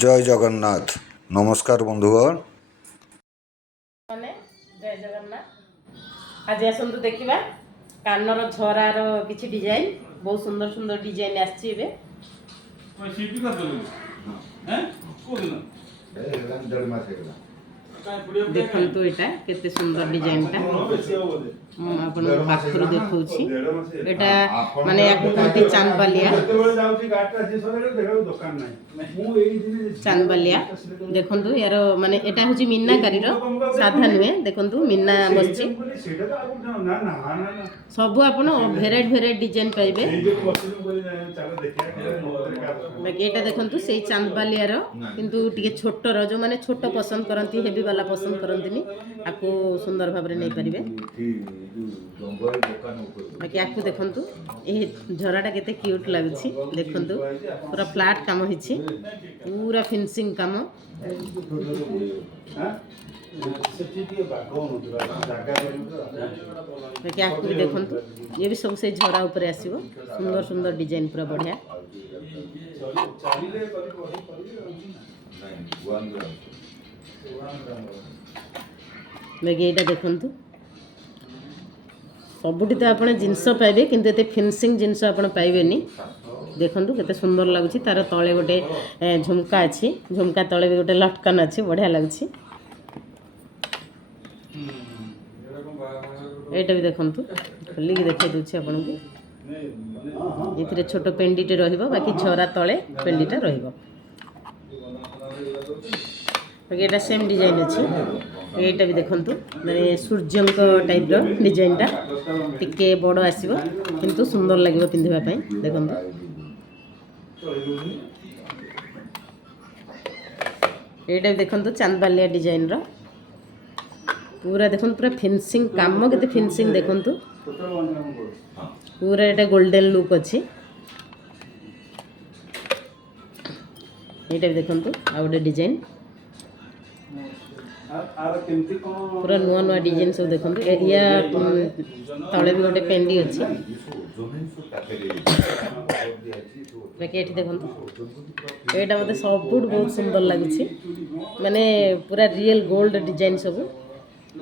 জয় জগন্নাথ। নমস্কার বন্ধুগণ। ଜୟ ଜଗନ୍ନାଥ। ଆଜି ଆସନ୍ତୁ ଦେଖିବା କାନର ଝରାର କିଛି ଡିଜାଇନ। ବହୁତ ସୁନ୍ଦର ସୁନ୍ଦର ଡିଜାଇନ ଆସିଛି ଏବେ। ଦେଖନ୍ତୁ ଏଇଟା କେତେ ସୁନ୍ଦର ଡିଜାଇନଟା ମୁଁ ଆପଣଙ୍କ ପାଖରୁ ଦେଖାଉଛି। ଏଇଟା ମାନେ ୟାକୁ କୁହନ୍ତି ଚାନ୍ଦବାଲିଆ। ଚାନ୍ଦବାଲିଆ ଦେଖନ୍ତୁ ୟାର ମାନେ ଏଟା ହେଉଛି ମିନାକାରୀର, ସାଧା ନୁହେଁ। ଦେଖନ୍ତୁ ମିନା ବସିଛି। ସବୁ ଆପଣ ଭେରାଇଟି ଭେରାଇଟି ଡିଜାଇନ ପାଇବେ। ବାକି ଏଇଟା ଦେଖନ୍ତୁ ସେଇ ଚାନ୍ଦବାଲିଆର, କିନ୍ତୁ ଟିକେ ଛୋଟର, ଯେଉଁମାନେ ଛୋଟ ପସନ୍ଦ କରନ୍ତି, ହେଭି ବାଲା ପସନ୍ଦ କରନ୍ତିନି, ଆକୁ ସୁନ୍ଦର ଭାବରେ ନେଇପାରିବେ। ବାକି ଆକୁ ଦେଖନ୍ତୁ ଏହି ଝରାଟା କେତେ କ୍ୟୁଟ୍ ଲାଗୁଛି। ଦେଖନ୍ତୁ ପୁରା ଫ୍ଲାଟ୍ କାମ ହେଇଛି, ପୁରା ଫିନିସିଂ କାମ। ବାକି ଆକୁ ବି ଦେଖନ୍ତୁ, ଇଏ ବି ସବୁ ସେଇ ଝରା ଉପରେ ଆସିବ। ସୁନ୍ଦର ସୁନ୍ଦର ଡିଜାଇନ, ପୁରା ବଢ଼ିଆ। ବାକି ଏଇଟା ଦେଖନ୍ତୁ, ସବୁଠି ତ ଆପଣ ଜିନିଷ ପାଇବେ, କିନ୍ତୁ ଏତେ ଫିନିସିଂ ଜିନିଷ ଆପଣ ପାଇବେନି। ଦେଖନ୍ତୁ କେତେ ସୁନ୍ଦର ଲାଗୁଛି। ତାର ତଳେ ଗୋଟେ ଝୁମକା ଅଛି, ଝୁମକା ତଳେ ବି ଗୋଟେ ଲଟକନ ଅଛି, ବଢ଼ିଆ ଲାଗୁଛି। ଏଇଟା ବି ଦେଖନ୍ତୁ, ଖୋଲିକି ଦେଖାଇ ଦେଉଛି ଆପଣଙ୍କୁ। ଏଥିରେ ଛୋଟ ପେଣ୍ଡିଟେ ରହିବ, ବାକି ଝରା ତଳେ ପେଣ୍ଡିଟା ରହିବ। ବାକି ଏଇଟା ସେମ୍ ଡିଜାଇନ ଅଛି। ଏଇଟା ବି ଦେଖନ୍ତୁ, ମାନେ ସୂର୍ଯ୍ୟଙ୍କ ଟାଇପ୍ର ଡିଜାଇନଟା, ଟିକେ ବଡ଼ ଆସିବ, କିନ୍ତୁ ସୁନ୍ଦର ଲାଗିବ ପିନ୍ଧିବା ପାଇଁ। ଦେଖନ୍ତୁ ଏଇଟା ବି ଦେଖନ୍ତୁ ଚାନ୍ଦବାଲିଆ ଡିଜାଇନର, ପୁରା ଦେଖନ୍ତୁ, ପୁରା ଫିନିସିଂ କାମ, କେତେ ଫିନିସିଂ ଦେଖନ୍ତୁ। ପୁରା ଏଇଟା ଗୋଲ୍ଡେନ୍ ଲୁକ୍ ଅଛି। ଏଇଟା ବି ଦେଖନ୍ତୁ ଆଉ ଗୋଟେ ଡିଜାଇନ, ପୁରା ନୂଆ ନୂଆ ଡିଜାଇନ ସବୁ ଦେଖନ୍ତୁ। ୟା ତଳେ ବି ଗୋଟେ ପେଣ୍ଡି ଅଛି। ବାକି ଏଠି ଦେଖନ୍ତୁ, ଏଇଟା ମୋତେ ସବୁଠୁ ବହୁତ ସୁନ୍ଦର ଲାଗୁଛି। ମାନେ ପୁରା ରିଏଲ ଗୋଲ୍ଡ ଡିଜାଇନ ସବୁ।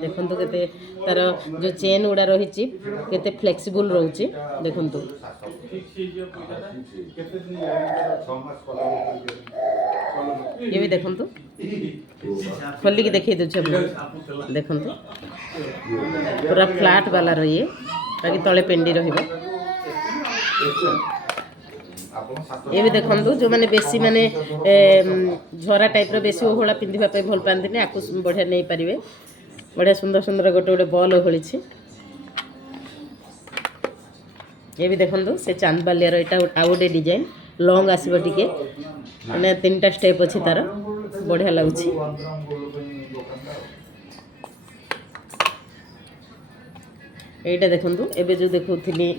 ଦେଖନ୍ତୁ କେତେ ତାର ଯେଉଁ ଚେନ୍ ଗୁଡ଼ା ରହିଛି, କେତେ ଫ୍ଲେକ୍ସିବୁଲ ରହୁଛି। ଦେଖନ୍ତୁ ଇଏ ବି ଦେଖନ୍ତୁ, ଖୋଲିକି ଦେଖାଇ ଦେଉଛି ଆପଣଙ୍କୁ। ଦେଖନ୍ତୁ ପୁରା ଫ୍ଲାଟ୍ ବାଲାର ଇଏ, ବାକି ତଳେ ପେଣ୍ଡି ରହିବ। ଏ ବି ଦେଖନ୍ତୁ, ଯେଉଁମାନେ ବେଶୀ ମାନେ ଝରା ଟାଇପ୍ର, ବେଶୀ ଓହଳା ପିନ୍ଧିବା ପାଇଁ ଭଲ ପାଆନ୍ତିନି, ଆକୁ ବଢ଼ିଆ ନେଇପାରିବେ। ବଢ଼ିଆ ସୁନ୍ଦର ସୁନ୍ଦର ଗୋଟେ ଗୋଟେ ବଲ୍ ଓହଳିଛି। ଏ ବି ଦେଖନ୍ତୁ ସେ ଚାନ୍ଦବାଲିଆର, ଏଇଟା ଆଉ ଗୋଟେ ଡିଜାଇନ, ଲଙ୍ଗ ଆସିବ ଟିକେ, ମାନେ 3ଟା ଷ୍ଟେପ୍ ଅଛି ତାର, ବଢ଼ିଆ ଲାଗୁଛି। ଏଇଟା ଦେଖନ୍ତୁ, ଏବେ ଯେଉଁ ଦେଖାଉଥିଲି,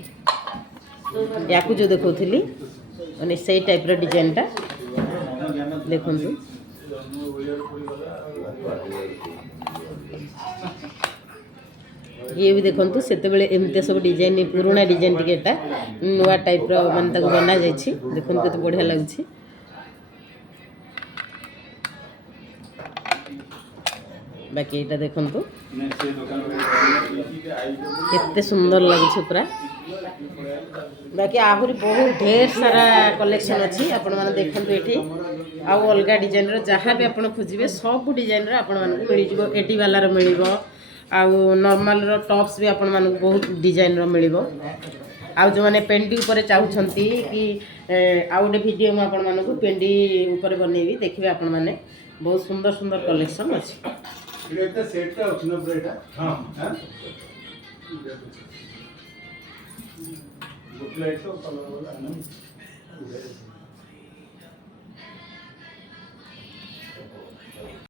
ୟାକୁ ଯେଉଁ ଦେଖାଉଥିଲି, ମାନେ ସେଇ ଟାଇପ୍ର ଡିଜାଇନଟା ଦେଖନ୍ତୁ। ଇଏ ବି ଦେଖନ୍ତୁ, ସେତେବେଳେ ଏମିତିଆ ସବୁ ଡିଜାଇନ, ପୁରୁଣା ଡିଜାଇନ, ଟିକେ ଏଟା ନୂଆ ଟାଇପ୍ର ମାନେ ତାକୁ ବନାଯାଇଛି। ଦେଖନ୍ତୁ କେତେ ବଢ଼ିଆ ଲାଗୁଛି। ବାକି ଏଇଟା ଦେଖନ୍ତୁ କେତେ ସୁନ୍ଦର ଲାଗୁଛି ପୁରା। ବାକି ଆହୁରି ବହୁତ ଢେର ସାରା କଲେକ୍ସନ ଅଛି, ଆପଣମାନେ ଦେଖନ୍ତୁ ଏଠି। ଆଉ ଅଲଗା ଡିଜାଇନର ଯାହା ବି ଆପଣ ଖୋଜିବେ, ସବୁ ଡିଜାଇନର ଆପଣମାନଙ୍କୁ ମିଳିଯିବ। ଏଟି ବାଲାର ମିଳିବ, ଆଉ ନର୍ମାଲର ଟପ୍ସ ବି ଆପଣମାନଙ୍କୁ ବହୁତ ଡିଜାଇନର ମିଳିବ। ଆଉ ଯେଉଁମାନେ ପେଣ୍ଡି ଉପରେ ଚାହୁଁଛନ୍ତି, କି ଆଉ ଗୋଟେ ଭିଡ଼ିଓ ମୁଁ ଆପଣମାନଙ୍କୁ ପେଣ୍ଡି ଉପରେ ବନେଇବି, ଦେଖିବେ ଆପଣମାନେ। ବହୁତ ସୁନ୍ଦର ସୁନ୍ଦର କଲେକ୍ସନ ଅଛି।